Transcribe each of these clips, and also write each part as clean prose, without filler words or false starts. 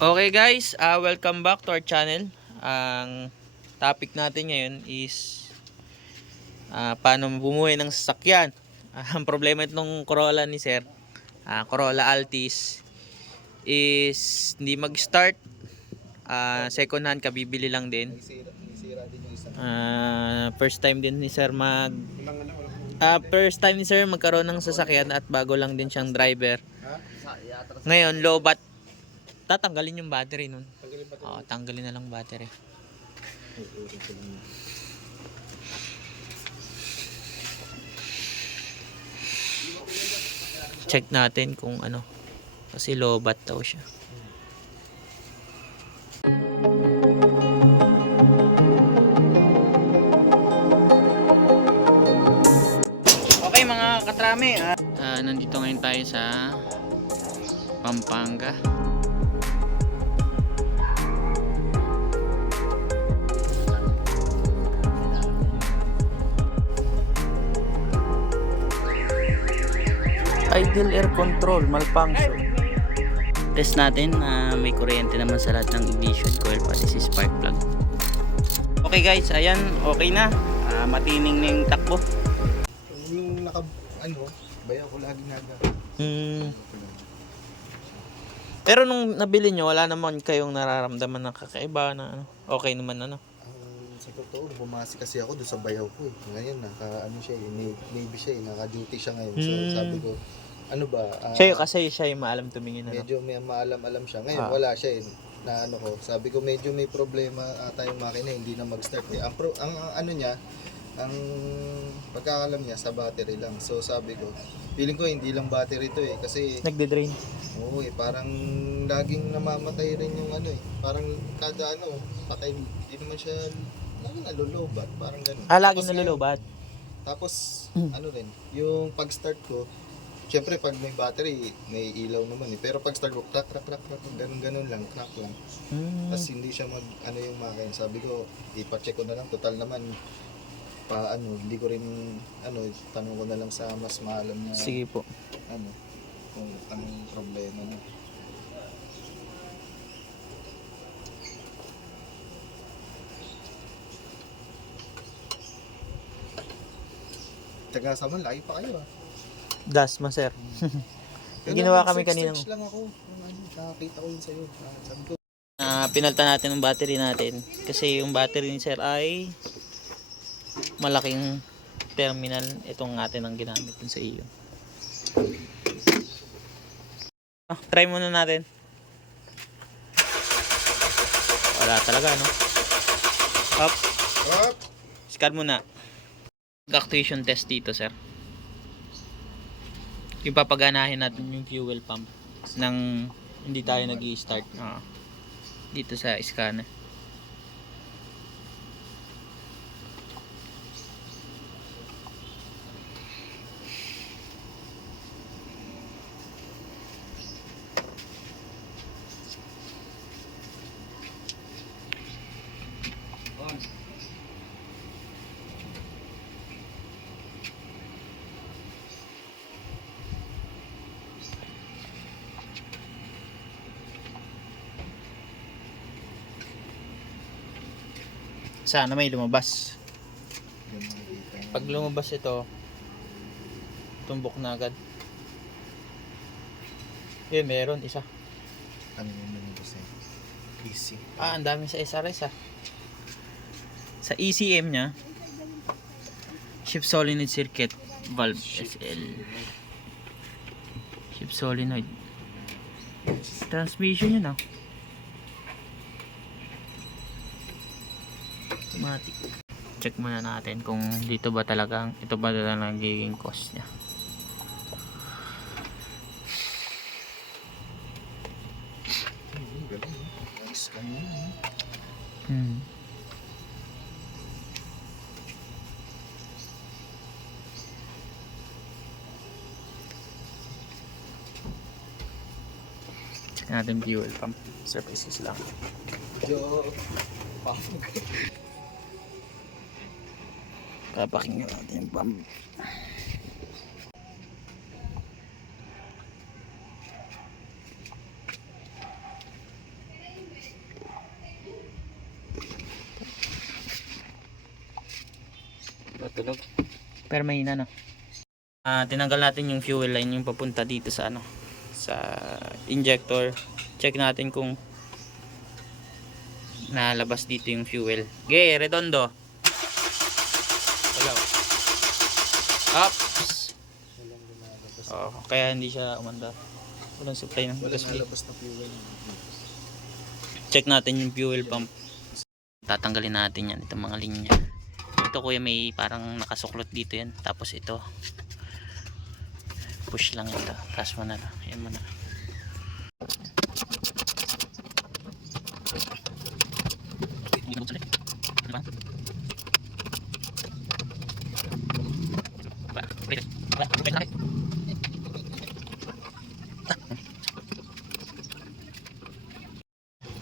Okay guys, welcome back to our channel. Ang topic natin ngayon is paano bumuhay ng sasakyan. Ang problema itong Corolla ni Sir, Corolla Altis, is hindi mag-start. Second hand, kabibili lang din. First time din ni Sir magkaroon ng sasakyan at bago lang din siyang driver. Ngayon, low bat. Tatanggalin yung battery nun. Oo, tanggalin na lang battery. Check natin kung ano. Kasi low bat daw siya. Okay mga katrami, nandito ngayon tayo sa Pampanga. Idle air control malfunction. Test natin na may kuryente naman sa lahat ng ignition coil pati si spark plug. Okay guys, ayan, okay na. Matining na yung takbo. Yung bayaw ko lagi naga. Pero nung nabili nyo, wala naman kayong nararamdaman ng kakaiba na okay naman Sa totoo, bumasi kasi ako doon sa bayaw ko eh. Ngayon, Navy siya eh, naka-duty siya ngayon. So sabi ko, siya kasi siya yung maalam tumingin medyo may maalam-alam siya. Ngayon wala siya eh. Sabi ko medyo may problema ata yung makina, hindi na mag-start eh. Ang pagkakalam niya sa battery lang. So sabi ko, feeling ko hindi lang battery to eh. Kasi nagde-drain. Oo eh, parang laging namamatay rin yung parang kada patay, hindi naman siya laging nalulubat, parang gano'n. Laging nalulubat. Tapos rin, yung pag-start ko, syempre pag may battery, may ilaw naman eh. Pero pag start ko, crack, ganun lang, crack lang. Tapos hindi siya yung makina. Sabi ko, ipacheck ko na lang, total naman, hindi ko rin, tanong ko na lang sa mas maalam na, sige po. Kung anong problema na. Taga Saman, laki pa kayo Dasma sir. Ginawa kami kanina. Search lang ako. Nakakita ko yun sa'yo. Sabi ko. Pinalta natin ang battery natin. Kasi yung battery ni sir ay malaking terminal. Itong atin ang ginamit dun sa iyo. Try muna natin. Wala talaga Up. Scan muna. Actuation test dito sir. Yung papaganahin natin yung fuel pump nang hindi tayo nag-i-start dito sa scanner. Sana may lumabas. Pag lumabas ito, tumbok na agad. Meron isa. Ano yung lumabas eh? PC. Ang dami sa SRS Sa ECM nya, Shift Solenoid Circuit Valve SL. Shift Solenoid. Transmission yun automatic. Check muna natin kung ito ba talagang nagiging cost niya. Check natin fuel pump. Surfaces lang. Papakinggan natin yung pump. tunog. Pero mahina no. Tinanggal natin yung fuel line yung papunta dito sa ano, sa injector. Check natin kung nalabas dito yung fuel. Okay, redondo. Wala. Ups. Walang lumalabas. Oh, kaya hindi siya umanda. Walang supply ng Walang gas. nalabas na fuel. Check natin yung fuel pump. Tatanggalin natin yan, itong mga linya. Ito kuya may parang nakasuklot dito yan. Tapos ito push lang ito. Taas mo na lang. Ayan mo na.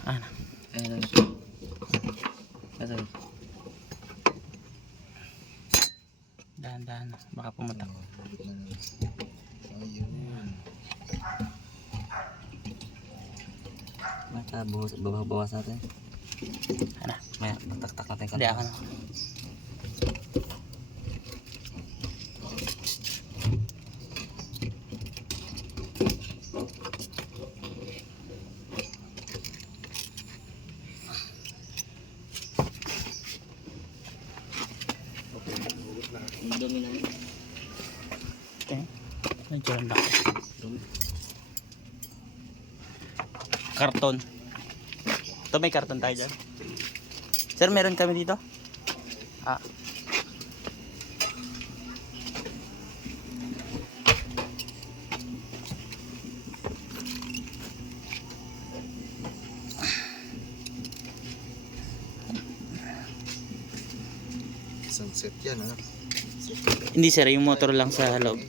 Ano? Ayun. Nasaan? Dahan-dahan. Baka pumatak. Ayun. Basta bawas natin. Ano? May mataktak natin Hindi ako na. Dumi naman. Okay. Medyo ang laki. Karton. Ito may karton tayo dyan. Sir, meron kami dito? Ah. Isang set yan ha. Hindi sir, yung motor lang sa loob.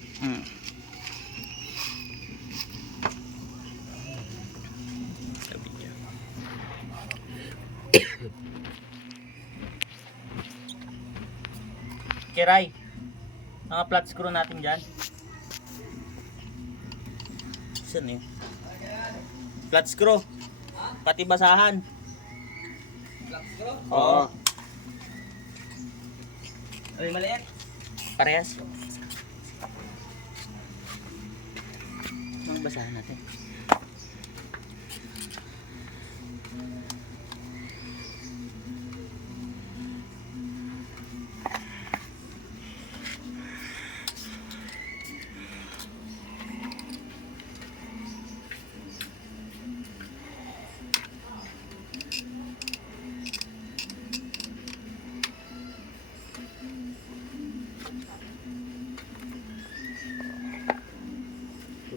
Kiray, mga flat screw natin dyan. Saan yun? Flat screw. Pati basahan. Flat screw? Oo. Ay, maliit. Parehas. Ang basahan natin.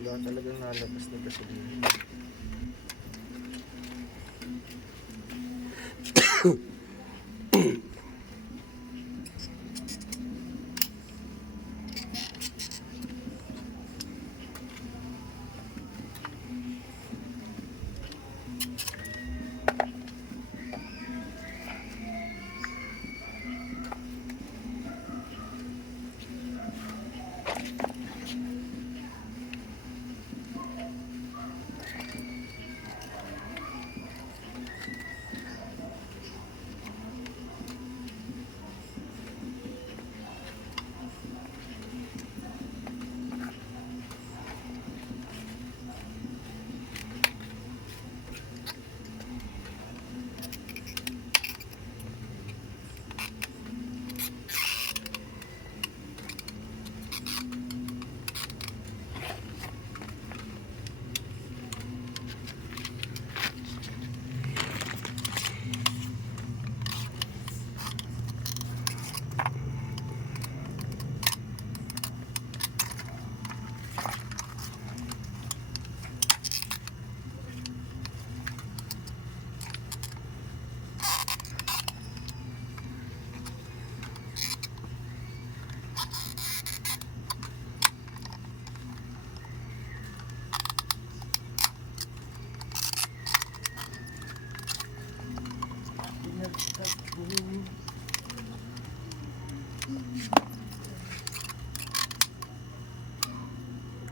Wala talagang nalabas na gasolina.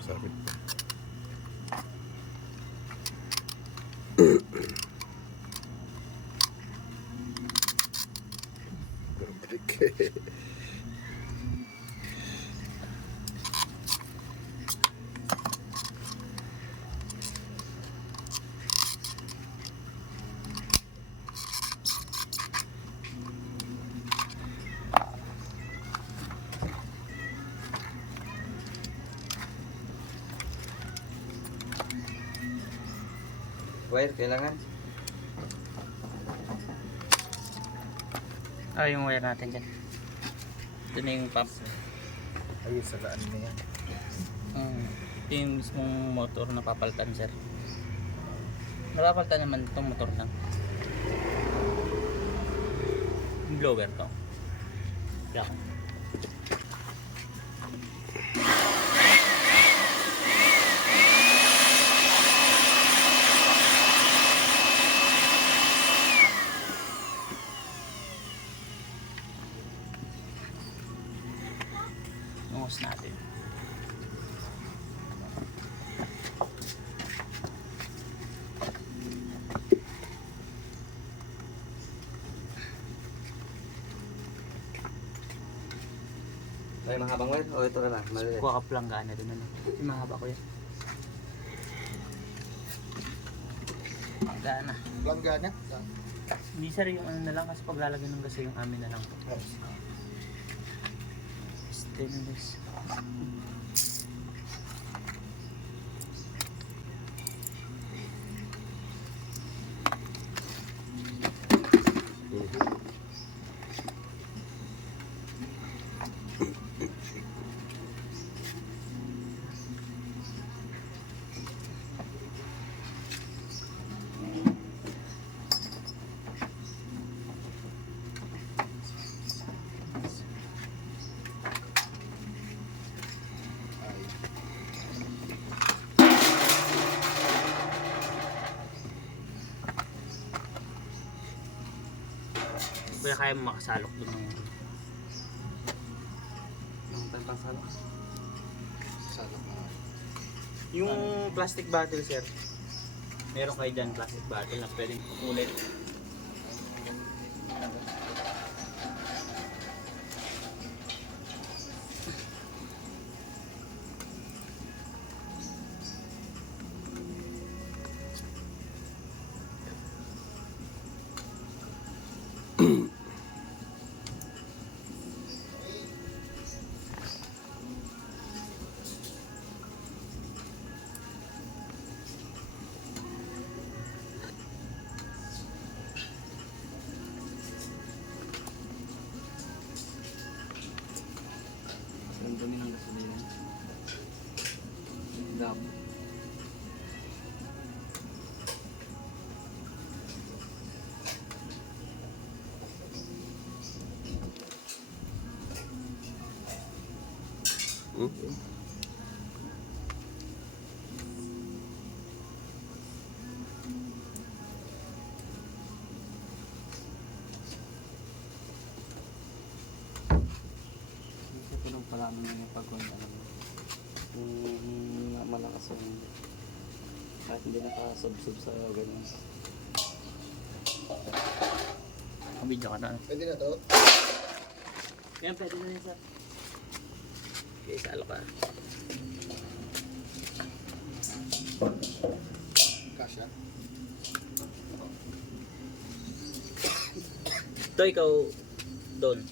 Sabit pa. Balik. Wire, kailangan. Yung wire natin dyan. Ito na yung pump. Ayun, salaan na yan. Ito yung mismong motor na papalitan, sir. Napapalitan naman itong motor lang. Yung blower to. Yan. Nungos natin. May mahabang wire? O ito na lang? Maliliit. Kuha ka planggana doon ano. Yung mahaba ko yan. Planggana. Langga niya? Hindi sir yung ano na lang kasi paglalagyan ng gaso yung amin na lang. Stainless. Kaya kaya mo makasalok doon ng Ang pangsalo. Salak na. yung plastic bottle sir. Meron kayo dyan plastic bottle na pwedeng ulit. Ang dumi ng gasolina. Dam. Ito lang pala yung pagkuhan malakas yung kahit hindi nakasubsub sa ganun. Video ka na. Pwede na to? Yan, pwede na yun sir. Okay, salo ka. Kasha? Ito ikaw doon.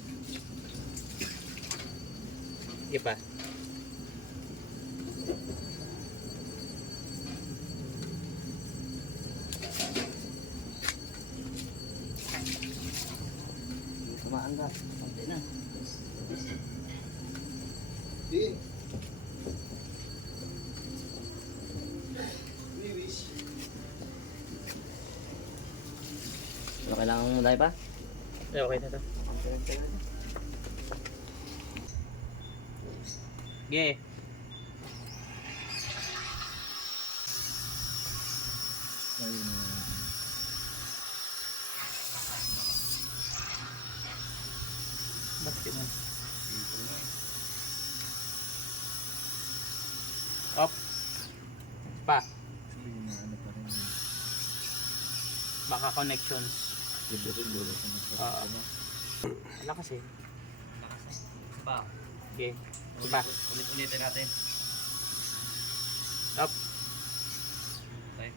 Sige pa. Tumaan ka. Konti na. Din. Wish. Ano kailangan mo dahil pa? Okay na to. Okay. Bakit mo? Up. Pa. Baka connections. Lakas eh. Pa. Okay. Pa. Ulit-ulitin natin. Up. Okay.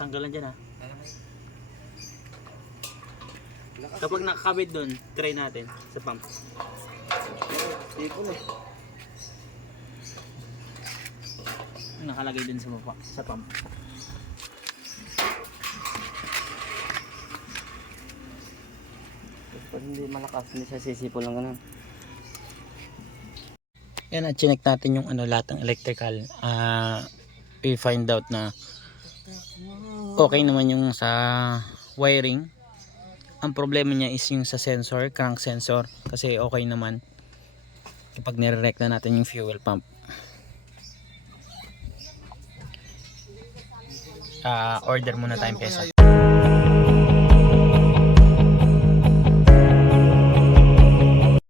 Tanggalan dyan ha. Kapag nakakabit doon, try natin sa pump. Tipo na. Nakalagay dun sa baba, sa pump. Pag hindi malakas, hindi siya sisipo lang ganun. Yan, at chinek natin yung ano, lahat ng electrical. We find out na okay naman yung sa wiring. Ang problema niya is yung sa sensor, crank sensor, kasi okay naman kapag nire-rec na natin yung fuel pump. Order muna tayong pyesa.